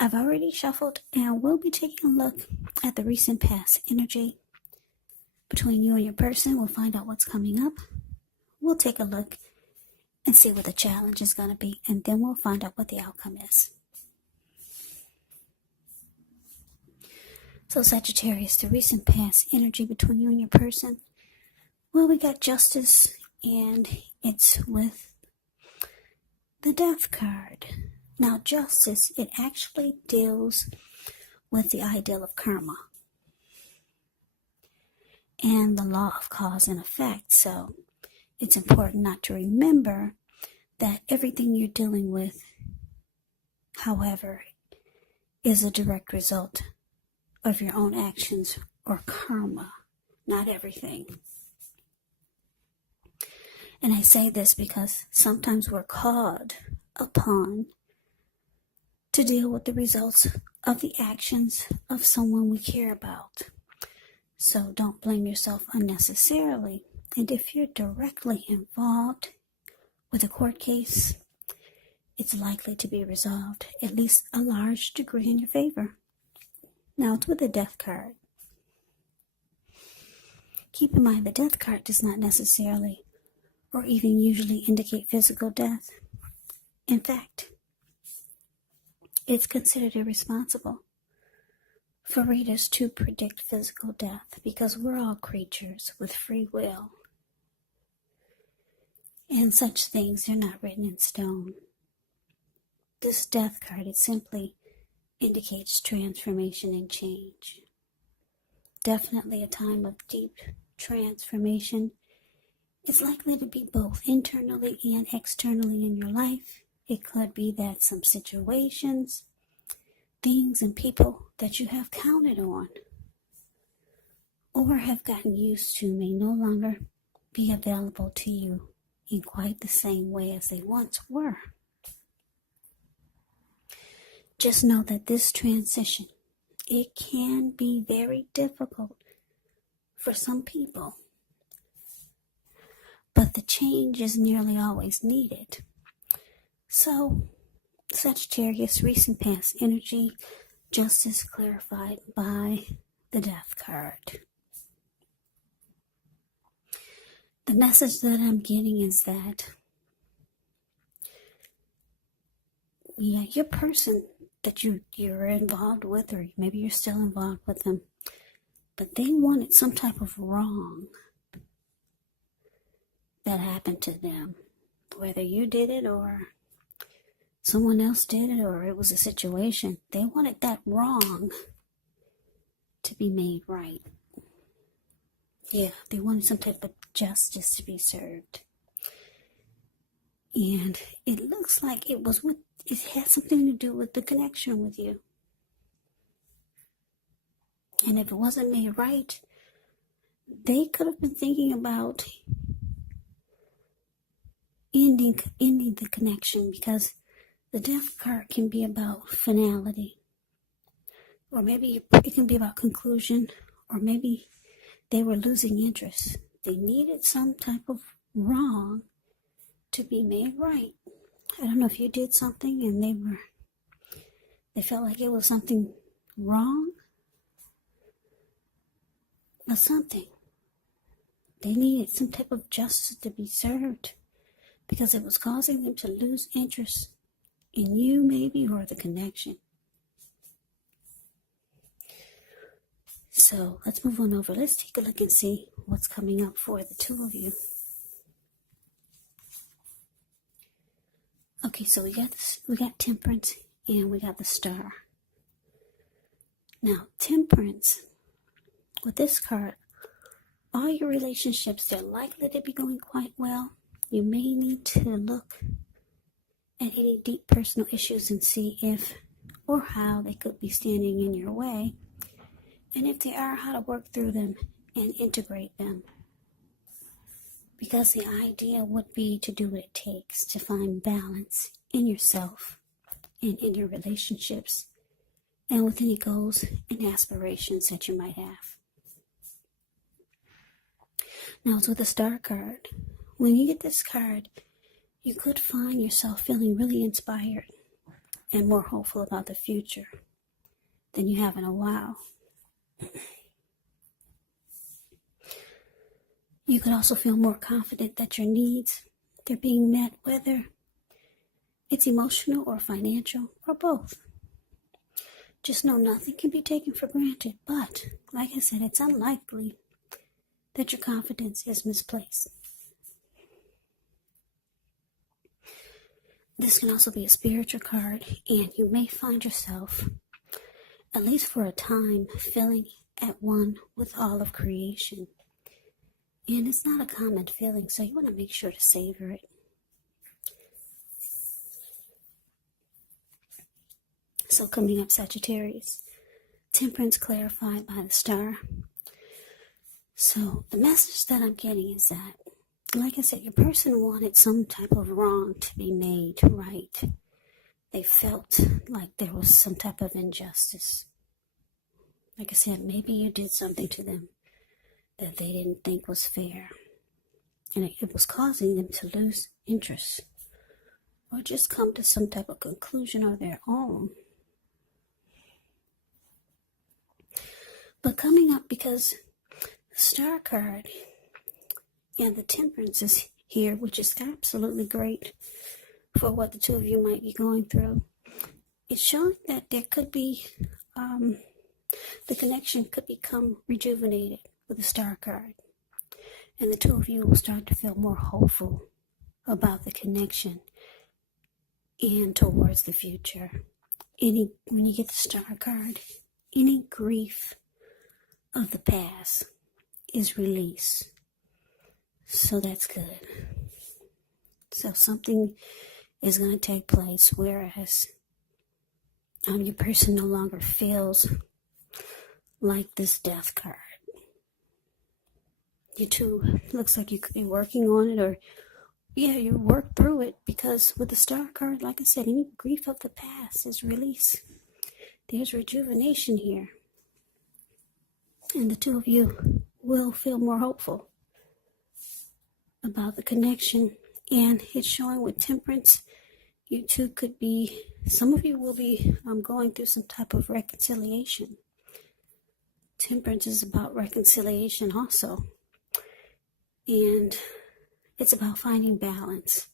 I've already shuffled, and we'll be taking a look at the recent past energy between you and your person. We'll find out what's coming up. We'll take a look and see what the challenge is going to be, and then we'll find out what the outcome is. So Sagittarius, the recent past energy between you and your person. Well, we got Justice, and it's with the Death card. Now, Justice, it actually deals with the ideal of karma and the law of cause and effect. So it's important not to remember that everything you're dealing with, however, is a direct result of your own actions or karma, not everything. And I say this because sometimes we're called upon to deal with the results of the actions of someone we care about. So don't blame yourself unnecessarily. And if you're directly involved with a court case, it's likely to be resolved, at least a large degree, in your favor. Now it's with the Death card. Keep in mind, the Death card does not necessarily or even usually indicate physical death. In fact, it's considered irresponsible for readers to predict physical death because we're all creatures with free will. And such things are not written in stone. This Death card, it simply indicates transformation and change. Definitely a time of deep transformation. It's likely to be both internally and externally in your life. It could be that some situations, things, and people that you have counted on or have gotten used to may no longer be available to you in quite the same way as they once were. Just know that this transition, it can be very difficult for some people, but the change is nearly always needed. So, Sagittarius, recent past energy, Justice clarified by the Death card. The message that I'm getting is that, your person that you're involved with, or maybe you're still involved with them, but they wanted some type of wrong that happened to them, whether you did it or someone else did it, or it was a situation. They wanted that wrong to be made right. Yeah, they wanted some type of justice to be served. And it looks like it had something to do with the connection with you. And if it wasn't made right, they could have been thinking about ending the connection, because the Death card can be about finality, or maybe it can be about conclusion, or maybe they were losing interest. They needed some type of wrong to be made right. I don't know if you did something and they felt like it was something wrong, but something. They needed some type of justice to be served because it was causing them to lose interest in you, maybe, or the connection. So let's move on over. Let's take a look and see what's coming up for the two of you. Okay, so we got Temperance and we got the Star. Now, Temperance, with this card, all your relationships, they're likely to be going quite well. You may need to look at any deep personal issues and see if or how they could be standing in your way. And if they are, how to work through them and integrate them. Because the idea would be to do what it takes to find balance in yourself and in your relationships and with any goals and aspirations that you might have. Now, it's with the Star card. When you get this card, you could find yourself feeling really inspired and more hopeful about the future than you have in a while. You could also feel more confident that your needs, they're being met, whether it's emotional or financial or both. Just know nothing can be taken for granted, but like I said, it's unlikely that your confidence is misplaced. This can also be a spiritual card, and you may find yourself, at least for a time, feeling at one with all of creation. And it's not a common feeling, so you want to make sure to savor it. So coming up, Sagittarius, temperance clarified by the star. So the message that I'm getting is that, like I said, your person wanted some type of wrong to be made right. They felt like there was some type of injustice. Like I said, maybe you did something to them that they didn't think was fair, and it was causing them to lose interest or just come to some type of conclusion of their own. But coming up, because the star card and the temperance is here, which is absolutely great for what the two of you might be going through, it's showing that there could be, the connection could become rejuvenated with the star card. And the two of you will start to feel more hopeful about the connection and towards the future. When you get the star card, any grief of the past is released. So that's good. So something is going to take place, whereas your person no longer feels like this death card. You two, looks like you could be working on it, or you work through it, because with the star card, like I said, any grief of the past is released. There's rejuvenation here. And the two of you will feel more hopeful about the connection. And it's showing with temperance, you two could be, some of you will be going through some type of reconciliation. Temperance is about reconciliation also. And it's about finding balance.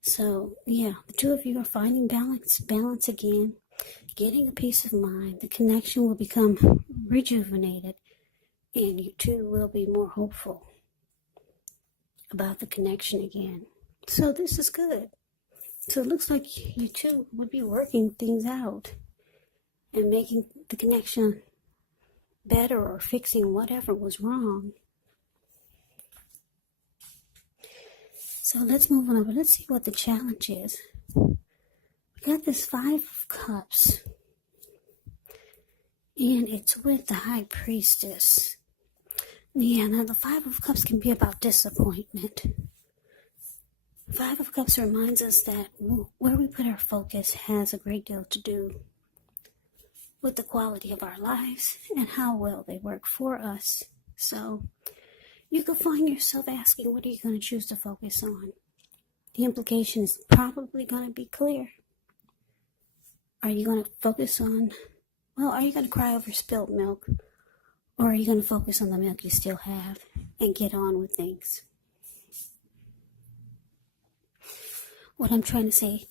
So, the two of you are finding balance again, getting a peace of mind. The connection will become rejuvenated, and you two will be more hopeful about the connection again. So this is good. So it looks like you two would be working things out and making the connection better, or fixing whatever was wrong. So let's move on over. Let's see what the challenge is. We got this 5 of Cups, and it's with the High Priestess. Now the 5 of Cups can be about disappointment. 5 of Cups reminds us that where we put our focus has a great deal to do with the quality of our lives and how well they work for us. So you could find yourself asking, what are you going to choose to focus on? The implication is probably going to be clear. Are you going to focus on, are you going to cry over spilled milk? Or are you going to focus on the milk you still have and get on with things? What I'm trying to say,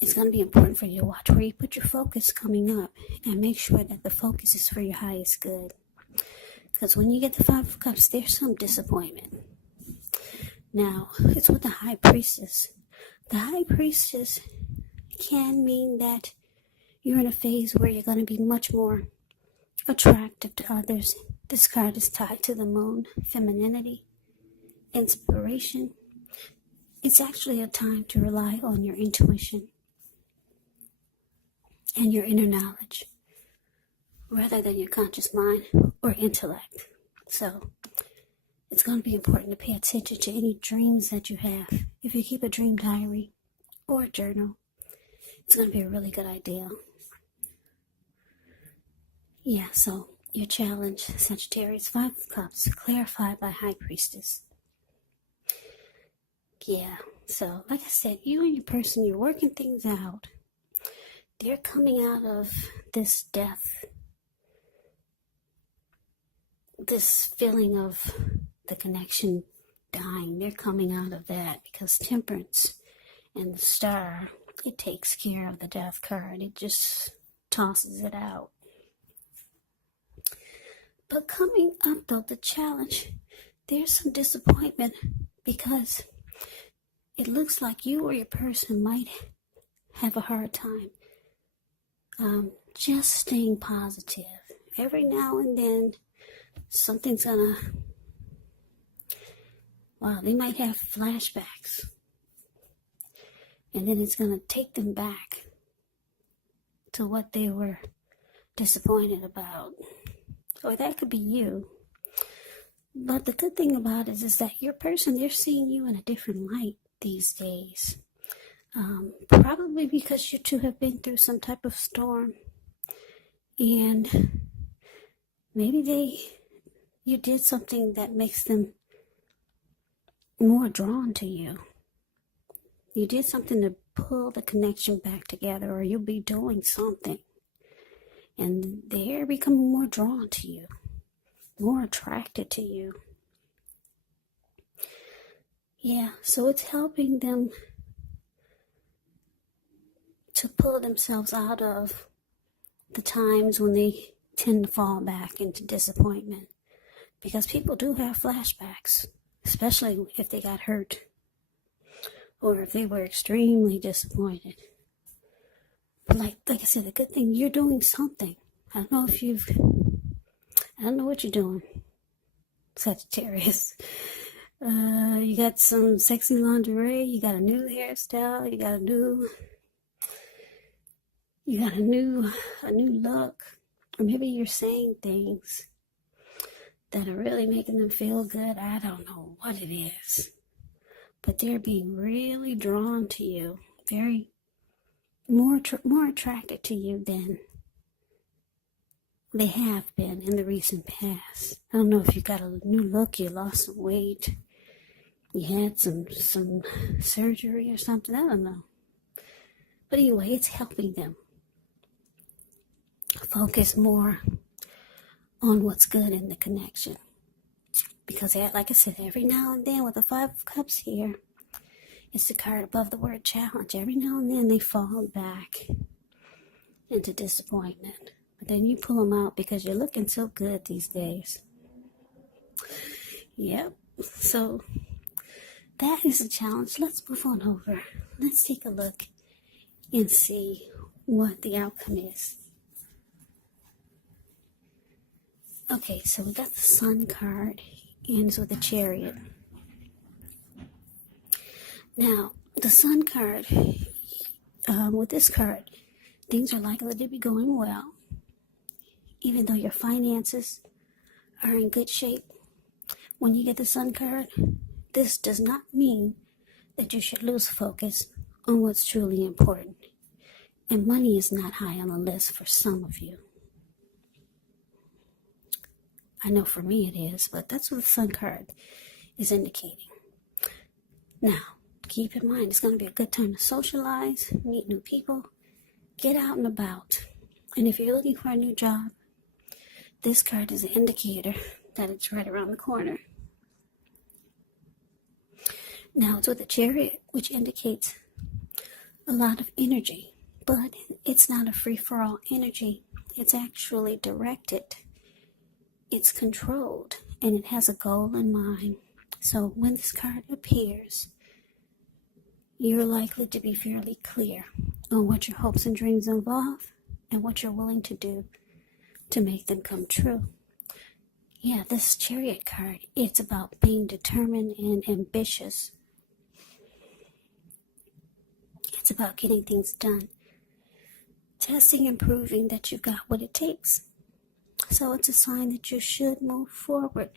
it's going to be important for you to watch where you put your focus coming up, and make sure that the focus is for your highest good. Because when you get the 5 of Cups, there's some disappointment. Now, it's with the High Priestess. The High Priestess can mean that you're in a phase where you're going to be much more attractive to others. This card is tied to the moon, femininity, inspiration. It's actually a time to rely on your intuition and your inner knowledge, rather than your conscious mind or intellect. So it's going to be important to pay attention to any dreams that you have. If you keep a dream diary or a journal, it's going to be a really good idea. So your challenge, Sagittarius, 5 of Cups, clarified by High Priestess. So like I said, you and your person, you're working things out. they're coming out of this death, this feeling of the connection dying. They're coming out of that because Temperance and the Star, it takes care of the death card. It just tosses it out. But coming up though, the challenge, there's some disappointment because it looks like you or your person might have a hard time just staying positive. Every now and then, something's gonna, they might have flashbacks. And then it's gonna take them back to what they were disappointed about. Or that could be you. But the good thing about it is that your person, they're seeing you in a different light these days. Probably because you two have been through some type of storm. And maybe you did something that makes them more drawn to you. You did something to pull the connection back together, or you'll be doing something. And they're becoming more drawn to you, more attracted to you. Yeah, so it's helping them to pull themselves out of the times when they tend to fall back into disappointment. Because people do have flashbacks, especially if they got hurt or if they were extremely disappointed. But like I said, the good thing, you're doing something. I don't know what you're doing, Sagittarius. You got some sexy lingerie, you got a new hairstyle, you got a new look, or maybe you're saying things that are really making them feel good. I don't know what it is, but they're being really drawn to you, very more attracted to you than they have been in the recent past. I don't know if you got a new look, you lost some weight, you had some surgery or something, I don't know. But anyway, it's helping them focus more on what's good in the connection. Because, like I said, every now and then with the Five of Cups here, it's the card above the word challenge. Every now and then they fall back into disappointment. But then you pull them out because you're looking so good these days. Yep. So that is a challenge. Let's move on over. Let's take a look and see what the outcome is. Okay, so we got the Sun card, ends with the Chariot. Now, the Sun card, with this card, things are likely to be going well. Even though your finances are in good shape, when you get the Sun card, this does not mean that you should lose focus on what's truly important. And money is not high on the list for some of you. I know for me it is, but that's what the Sun card is indicating. Now, keep in mind, it's going to be a good time to socialize, meet new people, get out and about. And if you're looking for a new job, this card is an indicator that it's right around the corner. Now, it's with the Chariot, which indicates a lot of energy, but it's not a free-for-all energy. It's actually directed. It's controlled, and it has a goal in mind. So when this card appears, you're likely to be fairly clear on what your hopes and dreams involve and what you're willing to do to make them come true. Yeah, this Chariot card, it's about being determined and ambitious. It's about getting things done, testing and proving that you've got what it takes. So it's a sign that you should move forward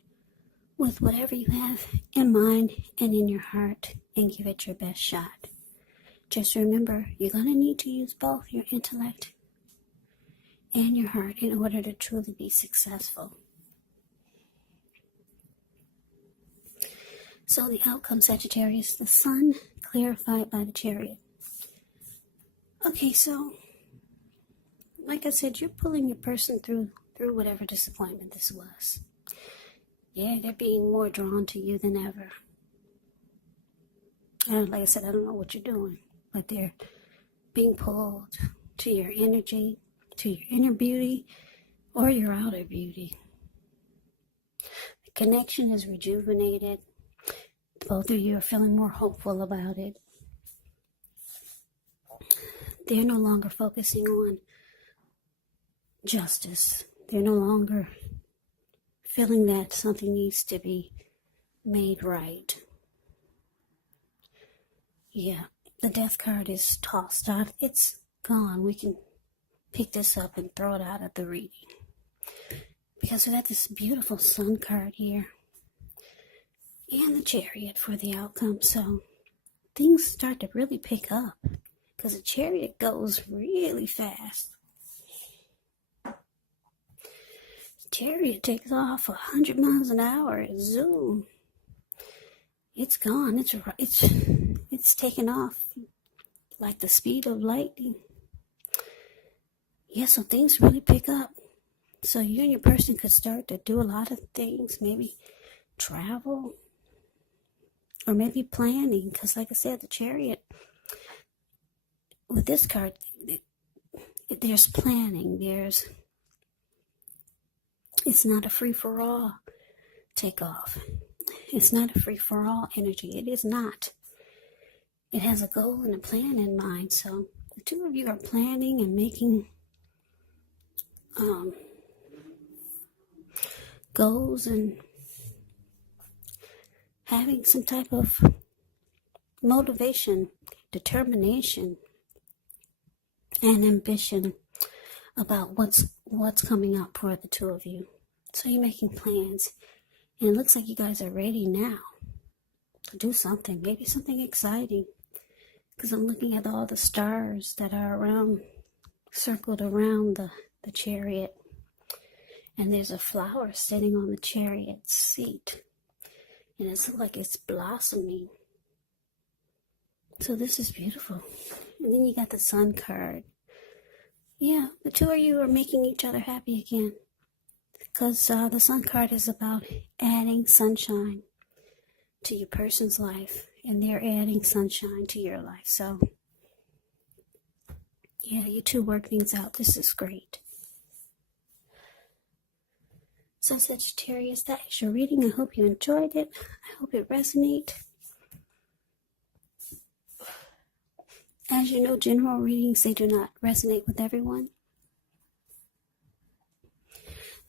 with whatever you have in mind and in your heart and give it your best shot. Just remember, you're going to need to use both your intellect and your heart in order to truly be successful. So the outcome, Sagittarius, the Sun clarified by the Chariot. Okay, so like I said, you're pulling your person through whatever disappointment this was. Yeah, they're being more drawn to you than ever. And like I said, I don't know what you're doing, but they're being pulled to your energy, to your inner beauty, or your outer beauty. The connection is rejuvenated. Both of you are feeling more hopeful about it. They're no longer focusing on justice. They're no longer feeling that something needs to be made right. Yeah, the death card is tossed out. It's gone. We can pick this up and throw it out of the reading. Because we got this beautiful sun card here. And the Chariot for the outcome. So things start to really pick up. Because the Chariot goes really fast. The Chariot takes off 100 miles an hour. Zoom. It's gone. It's taken off like the speed of lightning. Yeah, so things really pick up. So you and your person could start to do a lot of things. Maybe travel. Or maybe planning. Because like I said, the Chariot, with this card, there's planning. It's not a free-for-all takeoff. It's not a free-for-all energy. It is not. It has a goal and a plan in mind. So the two of you are planning and making goals and having some type of motivation, determination, and ambition about what's coming up for the two of you. So you're making plans, and it looks like you guys are ready now to do something, maybe something exciting, because I'm looking at all the stars that are circled around the Chariot, and there's a flower sitting on the Chariot seat, and it looks like it's blossoming. So this is beautiful. And then you got the Sun card. Yeah, the two of you are making each other happy again. Because the Sun card is about adding sunshine to your person's life. And they're adding sunshine to your life. So, yeah, you two work things out. This is great. So, Sagittarius, that is your reading. I hope you enjoyed it. I hope it resonates. As you know, general readings, they do not resonate with everyone.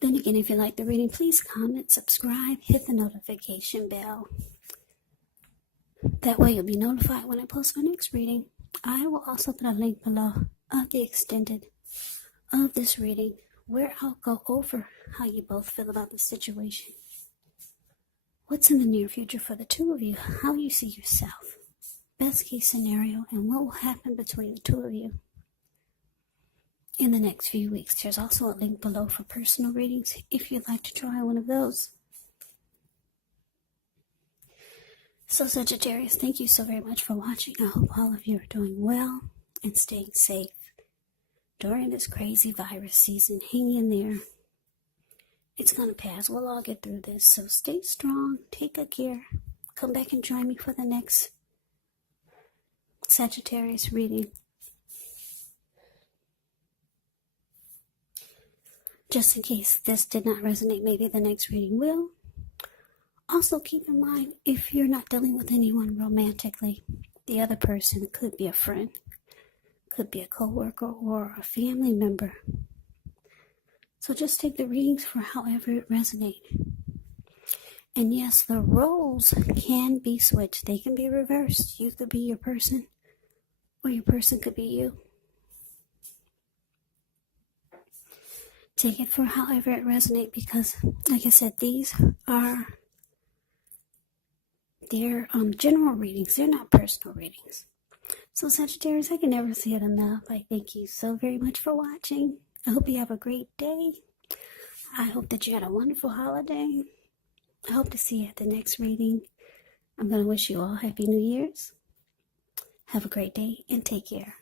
Then again, if you like the reading, please comment, subscribe, hit the notification bell. That way you'll be notified when I post my next reading. I will also put a link below of the extended of this reading, where I'll go over how you both feel about the situation. What's in the near future for the two of you, how you see yourself, best case scenario, and what will happen between the two of you in the next few weeks. There's also a link below for personal readings if you'd like to try one of those. So Sagittarius, thank you so very much for watching. I hope all of you are doing well and staying safe during this crazy virus season. Hang in there. It's going to pass. We'll all get through this. So stay strong. Take good care. Come back and join me for the next Sagittarius reading. Just in case this did not resonate, maybe the next reading will. Also keep in mind, if you're not dealing with anyone romantically, the other person could be a friend, could be a coworker, or a family member. So just take the readings for however it resonates. And yes, the roles can be switched. They can be reversed. You could be your person, or your person could be you. Take it for however it resonates, because, like I said, these are they're general readings. They're not personal readings. So Sagittarius, I can never say it enough. I thank you so very much for watching. I hope you have a great day. I hope that you had a wonderful holiday. I hope to see you at the next reading. I'm going to wish you all Happy New Year's. Have a great day and take care.